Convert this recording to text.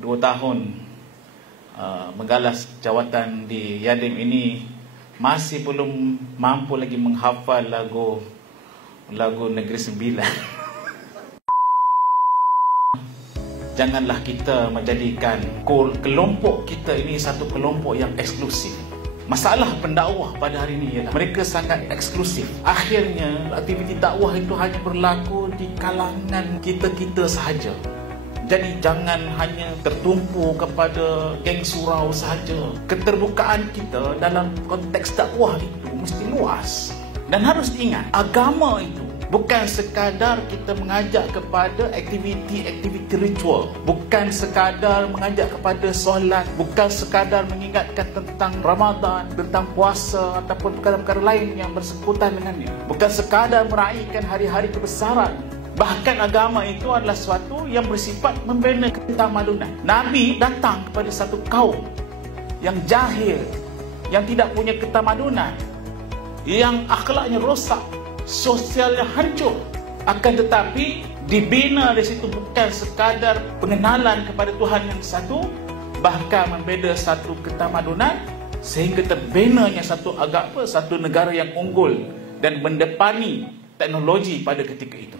2 tahun menggalas jawatan di Yadim ini masih belum mampu lagi menghafal lagu Negeri Sembilan. Janganlah kita menjadikan kelompok kita ini satu kelompok yang eksklusif. Masalah pendakwah pada hari ini ialah mereka sangat eksklusif. Akhirnya aktiviti dakwah itu hanya berlaku di kalangan kita-kita sahaja. Jadi jangan hanya tertumpu kepada geng surau sahaja. Keterbukaan kita dalam konteks dakwah itu mesti luas. Dan harus diingat, agama itu bukan sekadar kita mengajak kepada aktiviti-aktiviti ritual, bukan sekadar mengajak kepada solat, bukan sekadar mengingatkan tentang Ramadan, tentang puasa ataupun perkara-perkara lain yang bersangkutan dengannya, bukan sekadar meraihkan hari-hari kebesaran. Bahkan agama itu adalah sesuatu yang bersifat membina ketamadunan. Nabi datang kepada satu kaum yang jahil, yang tidak punya ketamadunan, yang akhlaknya rosak, sosialnya hancur. Akan tetapi dibina dari situ bukan sekadar pengenalan kepada Tuhan yang satu, bahkan membina satu ketamadunan sehingga terbinanya satu agama, satu negara yang unggul dan mendepani teknologi pada ketika itu.